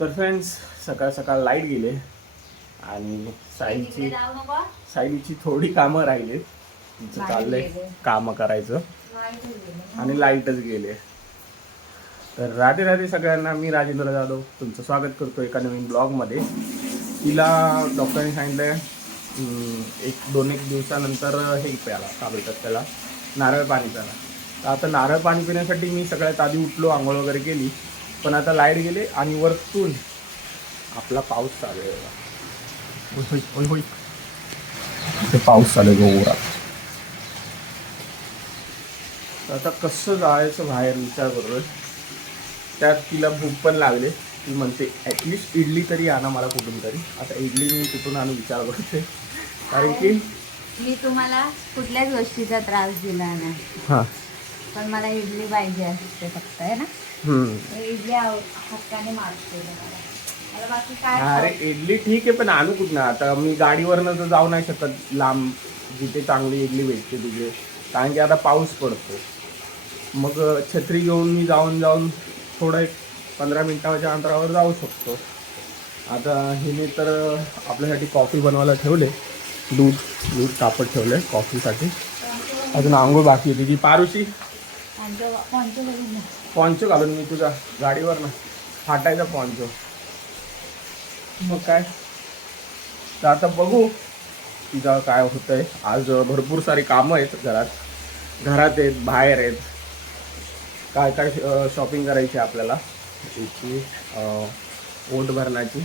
तर फ्रेंड्स सकाळ सकाळ लाइट गेले आणि साईची साईची थोडी कामं राहिले. तिचं चाललंय. कामं करायचं. आणि लाईटच गेले. तर राधे राधे सगळ्यांना मी राजेंद्र जाधव तुमचं स्वागत करतो एका नवीन ब्लॉगमध्ये तिला डॉक्टरांनी सांगितलंय अं, एक दोन एक दिवसानंतर हे प्याला का बोलतात त्याला नारळ पाणी प्याला. तर आता नारळ पाणी पिण्यासाठी मी सगळ्यात आधी उठलो आंघोळ वगैरे केली. पण आता लाइट गेले आणि वरतून आपला पाऊस चालू आहे. होय, होय, पाऊस चालू आहे जोरात. आता कसं जायचं बाहेर विचार करतोय त्यात तिला भूक पण लागले. ती म्हणते ॲटलिस्ट इडली तरी आणा मला कुठून तरी. आता इडली मी कुठून आणू विचार करते. कारण की मी तुम्हाला कुठल्याच गोष्टीचा त्रास दिला नाही. हां. पण मला इडली पाहिजे असते फक्त आहे ना? इडली हक्काने मला बाकी काय अरे इडली ठीक आहे पण आणू कुठनं? आता मी गाडीवरनं तर जाऊ नाही शकत लांब. जिथे चांगली इडली भेटते तिथे. कारण की आता पाऊस पडतो. मग छत्री घेऊन मी जाऊन जाऊन थोडं एक पंधरा मिनिटाच्या अंतरावर जाऊ शकतो. आता हिने तर आपल्यासाठी कॉफी बनवायला ठेवले. दूध दूध तापत ठेवलं आहे कॉफीसाठी. अजून आंघोळ बाकी होती ती पारुशी? पॉन्चो घालून मी तुझा गाडीवर ना फाटायचा पॉन्चो मग काय? तर आता बघू तिचं काय होतंय. आज भरपूर सारी कामं आहेत घरात. घरात आहेत बाहेर आहेत. काय काय शॉपिंग करायची आहे आपल्याला? याची ओट भरण्याची.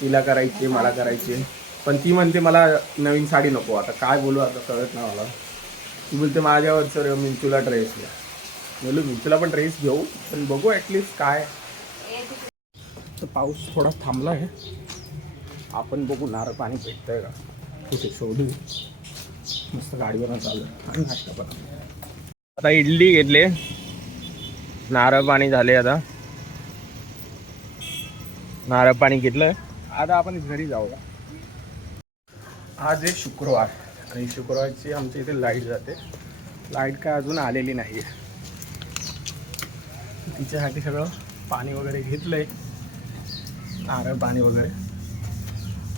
तिला करायची मला करायची पण ती म्हणते मला नवीन साडी नको. आता काय बोलू आता कळत नाही मला. ती बोलते माझ्यावर सर मिंचूला ड्रेस घ्या बोलू मिंचूला पण ड्रेस घेऊ पण बघू ॲटलिस्ट काय. तर पाऊस थोडा थांबला आहे. आपण बघू नारळ पाणी भेटतंय का? कुठे? शोधू. मस्त गाडीवर चालू आणि नाश्ता पण आता इडली घेतली. नारळ पाणी झाले आता. नारळ पाणी घेतलं आता आपण घरी जाऊया. आज आहे शुक्रवार. आणि शुक्रवारची आमच्या इथे लाइट जाते. लाइट काय अजून आलेली नाही. आहे तिच्यासाठी सगळं पाणी वगैरे घेतलंय. नारळ पाणी वगैरे.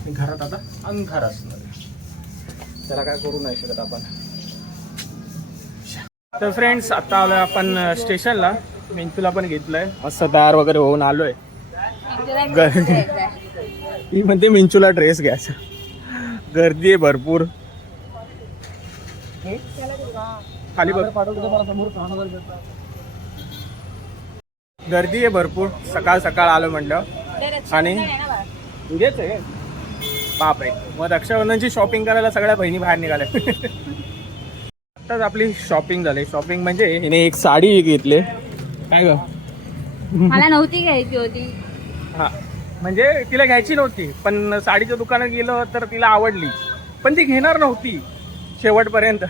आणि घरात आता अंधार असणार आहे. त्याला काय करू नाही शकत आपण. तर फ्रेंड्स आता आलोय आपण स्टेशनला. मेंचूला पण घेतलंय. मस्त तयार वगैरे होऊन आलोय. तुला ग- द्यायचं आहे. ही म्हणते मिंचूला ड्रेस घ्यायचा. गर्दी आहे भरपूर. खाली बघ. गर्दी आहे भरपूर. सकाळ सकाळ आलो रक्षाबंधन आणि- आहे. उद्याच आहे. बाप रे. मग रक्षाबंधनची शॉपिंग करायला सगळ्या बहिणी बाहेर निघाल्या. आताच आपली शॉपिंग झाली. शॉपिंग म्हणजे हिने एक साडी घेतली. काय ग? मला नव्हती घ्यायची होती. हा. म्हणजे तिला घ्यायची नव्हती. पण साडीच्या दुकानात गेलो तर तिला आवडली. पण ती घेणार नव्हती. शेवटपर्यंत.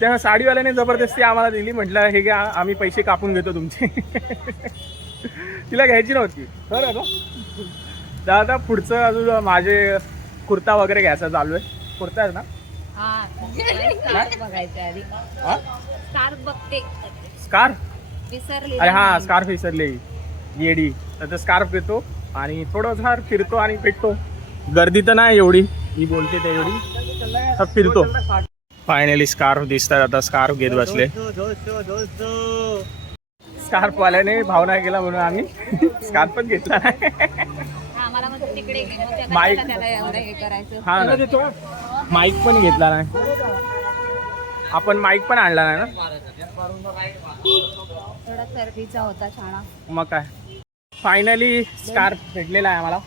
त्या साडीवाल्याने जबरदस्ती आम्हाला दिली म्हटलं हे घ्या आम्ही पैसे कापून घेतो तुमचे. तिला घ्यायची नव्हती. बरं तर आता पुढचं अजून माझे कुर्ता वगैरे घ्यायचा चालू आहे. कुर्ता आहे ना? हा स्कार्फ हा? अरे हा स्कार्फ विसरले. येडी. तर ते स्कार्फ घेतो आणि थोडंफार फिरतो आणि भेटतो गर्दी तर नाही एवढी. मी बोलते ते एवढी. फिरतो. फायनली स्कार्फ दिसतात आता स्कार्फ घेत बसले. स्कार्फ वाल्याने भाव नाही केला म्हणून आम्ही. स्कार्फ पण घेतला नाही. हा हे हा ना. माईक पण घेतला नाही. आपण माईक पण आणला नाही ना? थोडा सर्दीचा होता छाना मग काय? फायनली स्कार्फ भेटलेला आहे आम्हाला.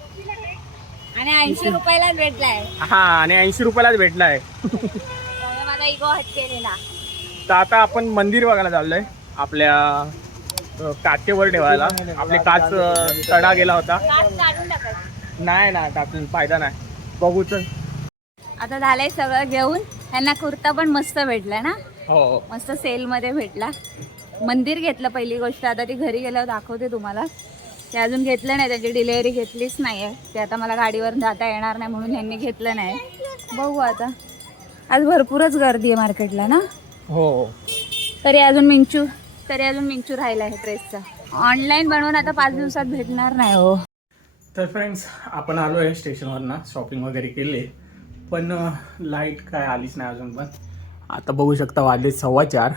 आणि ऐंशी रुपयाला भेटलाय. हा आणि ऐंशी रुपयालाच भेटला आहे त्यामुळे माझा इगो हट केलेला तर आता आपण मंदिर बघायला चाललोय. आपल्या अ, काचेवर ठेवायला. आपले काच अ, तडा गेला होता. काच काढून टाकायचं. नाही ना टाकून फायदा नाही. बघू तर आता झालंय सगळं घेऊन त्यांना कुर्ता पण मस्त भेटला ना? हो. मस्त सेल मध्ये भेटला. मंदिर घेतलं पहिली गोष्ट. आता ती घरी गेल्यावर दाखवते तुम्हाला. ते अजून घेतलं नाही त्याची डिलेवरी घेतलीच नाही आहे ते आता मला गाडीवर जाता येणार नाही म्हणून यांनी घेतलं नाही. बघू आता. आज भरपूरच गर्दी आहे मार्केटला ना? हो. तरी अजून मिंचू तरी अजून मिंचू राहिला आहे ड्रेसचा ऑनलाईन बनवून आता पाच दिवसात भेटणार नाही हो. तर फ्रेंड्स आपण आलो आहे स्टेशनवर ना शॉपिंग वगैरे केले. पण लाइट काय आलीच नाही अजून पण. आता बघू शकता वाजले सव्वा चार.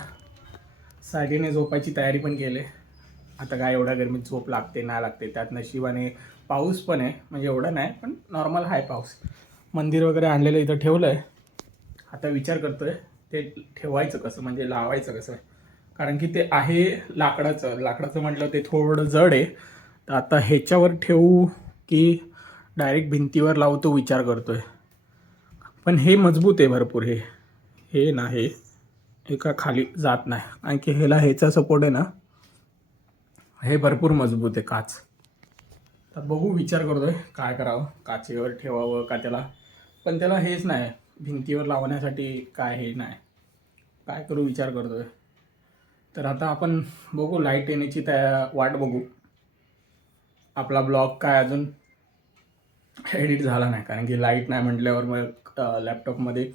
सायडीने झोपायची तयारी पण केली. आता काय एवढ्या गरमीत झोप लागते नाही लागते त्यात नशिबाने पाऊस पण आहे म्हणजे एवढा नाही पण नॉर्मल आहे पाऊस. मंदिर वगैरे आणलेलं इथं ठेवलं आहे आता विचार करतोय ते ठेवायचं कसं म्हणजे लावायचं कसं? कारण की ते आहे लाकडाचं लाकडाचं म्हटलं ते थोडं जड आहे. तर आता ह्याच्यावर ठेवू की डायरेक्ट भिंतीवर लावू तो विचार करतोय. पण हे मजबूत आहे भरपूर हे. हे ना हे एका खाली जात नाही. कारण की ह्याला ह्याचा सपोर्ट आहे ना. हे भरपूर मजबूत आहे काच. तर बघू विचार करतोय काय करावं? काचेवर ठेवावं का त्याला? पण त्याला हेच नाही भिंतीवर लावण्यासाठी काय हे नाही. काय करू विचार करतोय. तर आता आपण बघू लाइट येण्याची त्या वाट बघू. आपला ब्लॉग काय अजून एडिट झाला नाही कारण की लाइट नाही म्हटल्यावर मग लॅपटॉपमध्ये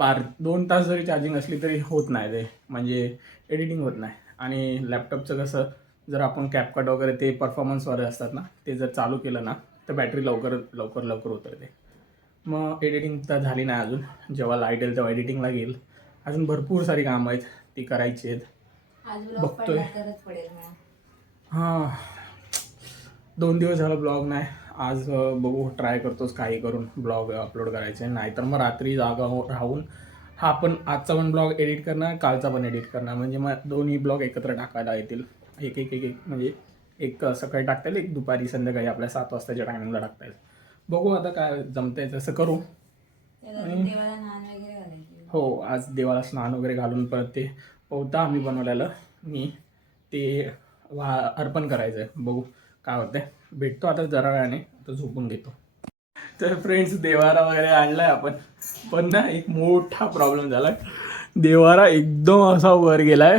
पार दोन तास जरी चार्जिंग असली तरी होत नाही ते. म्हणजे एडिटिंग होत नाही. आणि लॅपटॉपचं कसं जर आपण कॅपकट वगैरे ते परफॉर्मन्सवाले असतात ना ते जर चालू केलं ना तर बॅटरी लवकर लवकर लवकर उतरते. मग एडिटिंग तर झाली नाही अजून. जेव्हा लाइट येईल तेव्हा एडिटिंगला येईल अजून भरपूर सारी कामं आहेत ती करायची आहेत. बघतोय. हां. दोन दिवस झालं ब्लॉग नाही. आज बघू ट्राय करतोच काही करून ब्लॉग अपलोड करायचे. नाहीतर मग रात्री जागा हो- राहून हा पण आजचा पण ब्लॉग एडिट करणार कालचा पण एडिट करणार म्हणजे मग दोन्ही ब्लॉग एकत्र टाकायला येतील. एक एक एक एक म्हणजे एक सकाळी टाकता येईल एक दुपारी संध्याकाळी आपल्या सात वाजताच्या टायमिंगला टाकता येईल. बघू आता काय जमतंय तसं करू. हो आज देवाला स्नान वगैरे घालून परत ते पोहता आम्ही बनवलेलं. मी ते वा अर्पण करायचं आहे बघू काय होतंय. भेटतो आता जरा वेळाने आता झोपून घेतो. तर फ्रेंड्स देवारा वगैरे आणलाय आपण. पण ना एक मोठा प्रॉब्लेम झालाय. देवारा एकदम असा वर गेलाय.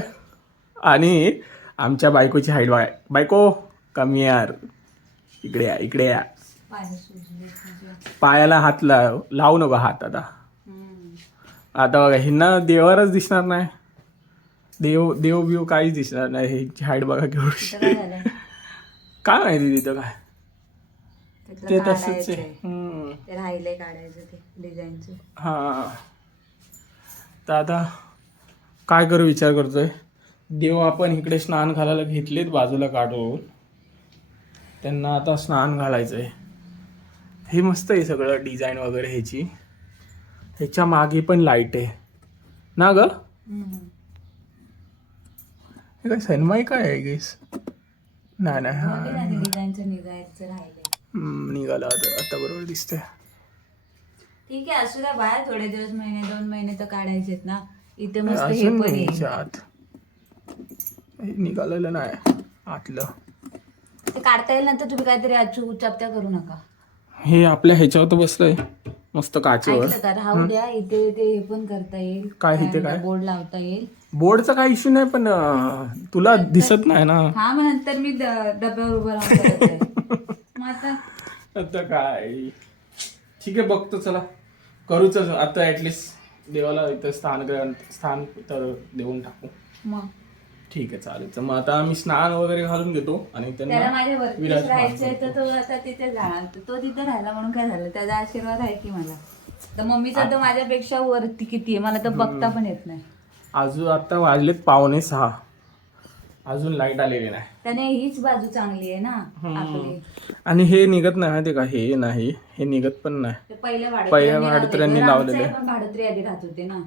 आणि आमच्या बायकोची हाईट बघाय बायको कमी यार इकडे या इकडे या. पायाला हात लाव लावू नको हात आता. आता बघा ह्यांना देवारच दिसणार नाही. देव देव बिव काहीच दिसणार नाही. ह्याची हाईट बघा केवढी. काय माहिती तिथं काय. ते तसंच आहे. हम्म. ते राहिले काढायचं ते डिझाईनचं. हा. तर आता काय करू विचार करतोय? देव आपण इकडे स्नान घालायला घेतलेत बाजूला काढून. त्यांना आता स्नान घालायचं आहे हे मस्त आहे सगळं डिझाईन वगैरे ह्याची. ह्याच्या मागे पण लाइट आहे. ना ग? हे काय सनमाई काय आहे गेस नाही नाही हा. डिझाईनचं निघायचं राहिले निघालं आता आता बरोबर दिसतंय. ठीक आहे असू द्या बाहेर थोडे दिवस महिने दोन महिने तर काढायचेत ना. इथे मस्त हे अजून पण नाही येईल. ह्याच्या आत. हे निघालेलं नाही आतलं. ते काढता येईल नंतर तुम्ही काहीतरी अचू चपत्या करू नका. हे आपल्या ह्याच्यावर तर बसलंय मस्त काचेवर. ऐकलं का? राहू द्या इथे ते हे पण करता येईल. काय इथे काय? बोर्ड लावता येईल. बोर्डचा काही इश्यू नाही पण अं, तुला दिसत नाही ना. हा मग नंतर मी ड- डब्यावर उभं राहून करत जाईल. मग आता? आता काय? ठीक आहे बघतो चला. करूच आता ऍटलिस्ट देवाला इथं स्थान स्थान तर देऊन टाकू. मग? ठीक आहे चालेल. तर मग आता आम्ही स्नान वगैरे घालून घेतो आणि त्याला माझ्या वरती विराजमान राहायचंय तर तो आता तिथे जाणार. तर तो तिथे राहिला म्हणून काय झालं? त्याचा आशीर्वाद आहे की मला? तर मम्मीचा तर माझ्यापेक्षा वरती किती आहे? मला तर बघता पण येत नाही. अजून आता वाजलेत पावणे सहा. अजून लाइट आलेली नाही. त्याने हीच बाजू चांगली आहे ना आपली. आणि हे निघत नाही माहिती का? हे नाही हे निघत पण नाही. ते पहिल्या पहिल्या भाडोत्र्यांनी लावले. लावलेले. पण भाडोत्री आधी राहत होते ना.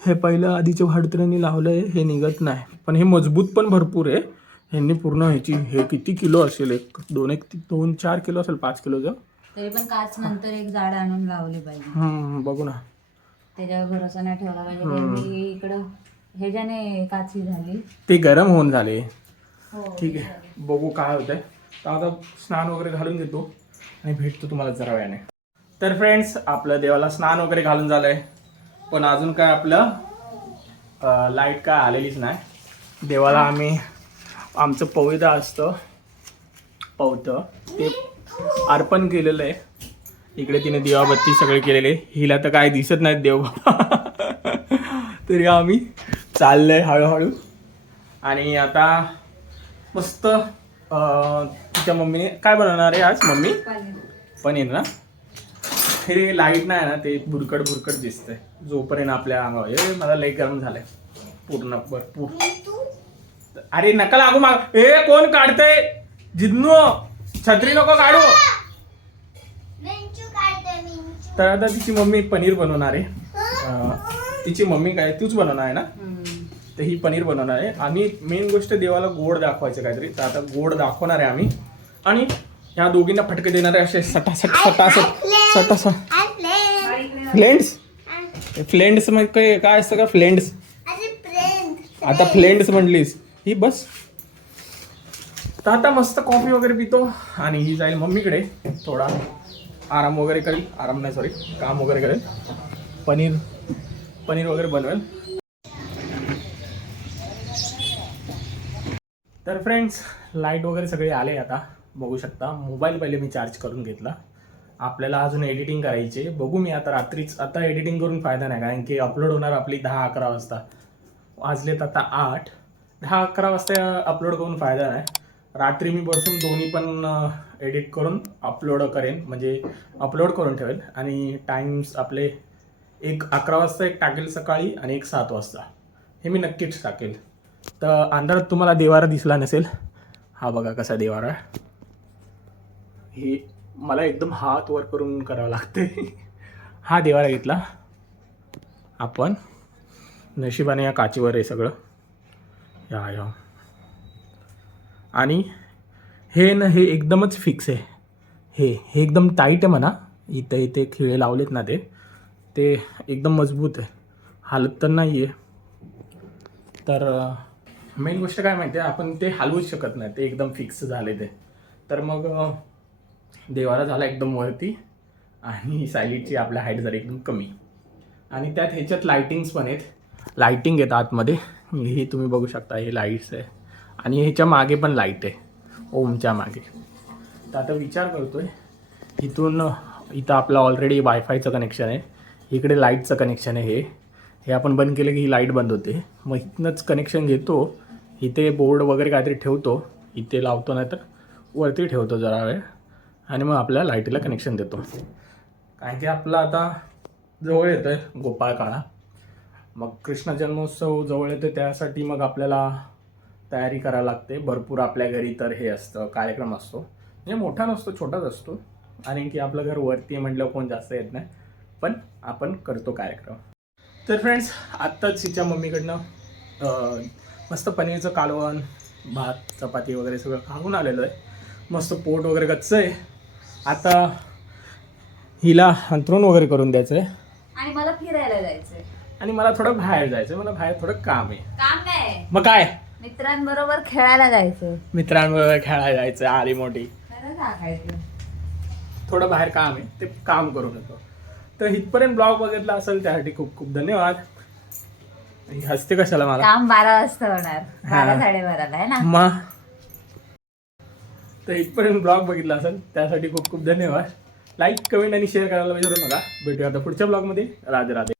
हे पहिलं आधीच्या भाडत्र्यांनी लावलंय हे निघत नाही. पण हे मजबूत पण भरपूर आहे. ह्यांनी पूर्ण ह्याची हे किती किलो असेल? एक दोन एक दोन चार किलो असेल? पाच किलोचं तरी पण काच नंतर एक झाड आणून लावले पाहिजे. हम्म, बघू ना. त्याच्यावर भरोसा नाही ठेवला पाहिजे. इकडं ह्याच्याने काची झाली. ते गरम होऊन झाले. हो. ठीक आहे. बघू काय होतंय. तर आता स्नान वगैरे घालून घेतो आणि भेटतो तुम्हाला जरा वेळाने. तर फ्रेंड्स आपलं देवाला स्नान वगैरे घालून झालंय. पण अजून काय आपलं लाइट काय आलेलीच नाही. देवाला आम्ही आमचं पवित्र असतं. पवतं. ते अर्पण केलेलं आहे इकडे तिने दिवाबत्ती सगळे केलेले. हिला तर काय दिसत नाहीत देव तरी आम्ही चाललंय हळूहळू. आणि आता मस्त अं, तिच्या मम्मीने काय बनवणार आहे आज मम्मी? पनीर ना? हे लाइट नाही ना ते बुरकट बुरकट दिसतंय. जोपर्यंत आपल्या अंगावर ए मला लई गरम झालंय. पूर्ण भरपूर. अरे नका लागू माग ए कोण काढतंय? जिन्नू छत्री नको काढू. तर आता तिची मम्मी पनीर बनवणार आहे. अं, तिची मम्मी काय तूच बनवणार आहे ना? तर ही पनीर बनवणार आहे. आणि मेन गोष्ट देवाला गोड दाखवायचं काहीतरी. तर आता गोड दाखवणार आहे आम्ही. आणि ह्या दोघींना फटके देणारे असे सटासट सटासट सटासट. फ्लेंड्स फ्लेंड्स मग काय काय असतं का फ्लेंड्स आता फ्लेंड्स म्हणलीस. ही बस. तर आता मस्त कॉफी वगैरे पितो. आणि ही जाईल मम्मीकडे. थोडा आराम वगैरे करेल. आराम नाही सॉरी काम वगैरे करेल. पनीर पनीर वगैरे बनवेल. तर फ्रेंड्स लाइट वगैरे सगळे आले आता. बघू शकता मोबाईल पहिले मी चार्ज करून घेतला. आपल्याला अजून एडिटिंग करायची आहे. बघू मी आता रात्रीच आता एडिटिंग करून फायदा नाही कारण की अपलोड होणार आपली दहा अकरा वाजता. वाजलेत आता आठ. दहा अकरा वाजता अपलोड करून फायदा नाही. रात्री मी बसून दोन्ही पण एडिट करून अपलोड करेन. म्हणजे अपलोड करून ठेवेल. आणि टाइम्स आपले एक अकरा वाजता एक टाकेल सकाळी आणि एक सात वाजता. हे मी नक्कीच टाकेल. तर अंधारात तुम्हाला देवारा दिसला नसेल. हा बघा कसा देवारा हे मला एकदम हात वर करून करावं लागते. हा देवारा घेतला. आपण नशिबाने या काचीवर आहे सगळं. या या. आणि हे ना हे एकदमच फिक्स आहे. हे हे एकदम टाईट आहे म्हणा. इथे इथे खिळे लावलेत ना ते. ते एकदम मजबूत आहे. हालत तर नाही आहे तर मेन गोष्ट काय माहिती आहे आपण ते हलवूच शकत नाही ते एकदम फिक्स झाले ते. तर मग देवाला झाला एकदम वरती आणि सायलीटची आपल्या हाईट झाली एकदम कमी. आणि त्यात ह्याच्यात लाईटिंग्स पण आहेत. लाईटिंग आहेत आतमध्ये. हे तुम्ही बघू शकता हे लाईट्स आहे. आणि ह्याच्या मागे पण लाइट आहे. ओमच्या मागे. तर आता विचार करतो आहे इथून इथं आपलं ऑलरेडी वायफायचं कनेक्शन आहे. इकडे लाईटचं कनेक्शन आहे हे. हे आपण बंद केलं की ही लाइट बंद होते. मग इथनंच कनेक्शन घेतो. इथे बोर्ड वगैरे काहीतरी ठेवतो. इथे लावतो नाही तर वरती ठेवतो जरा वेळ. आणि मग आपल्या लाईटीला कनेक्शन देतो. कारण की आपला आता जवळ येतं आहे गोपाळकाळा. मग कृष्ण जन्मोत्सव जवळ येतो त्यासाठी मग आपल्याला तयारी करायला लागते. भरपूर आपल्या घरी तर हे असतं कार्यक्रम असतो. म्हणजे मोठा नसतो छोटाच असतो. आणि की आपलं घर वरती आहे म्हटलं कोण जास्त येत नाही. पण आपण करतो कार्यक्रम. तर फ्रेंड्स आत्ताच हिच्या मम्मीकडनं मस्त पनीरचं कालवण भात चपाती वगैरे सगळं खाऊन आलेलं आहे. मस्त पोट वगैरे गच्च आहे. आता हिला अंथरूण वगैरे करून द्यायचं आहे आणि मला फिरायला जायचंय. आणि मला थोडं बाहेर जायचं मला बाहेर थोडं काम आहे. काम नाही मग काय? मित्रांबरोबर खेळायला जायचं मित्रांबरोबर खेळायला जायचं आली मोठी. थोडं बाहेर काम आहे. ते काम करून येतो. तर इथपर्यंत ब्लॉग बघितला असेल त्यासाठी खूप खूप धन्यवाद. हसते कशाला मला? काम बारा वाजता होणार. बारा. साडेबाराला आहे ना? मग तर इथपर्यंत ब्लॉग बघितला असेल त्यासाठी खूप खूप धन्यवाद. लाईक कमेंट आणि शेअर करायला विसरू नका. भेटूया आता पुढच्या ब्लॉगमध्ये. राधे राधे.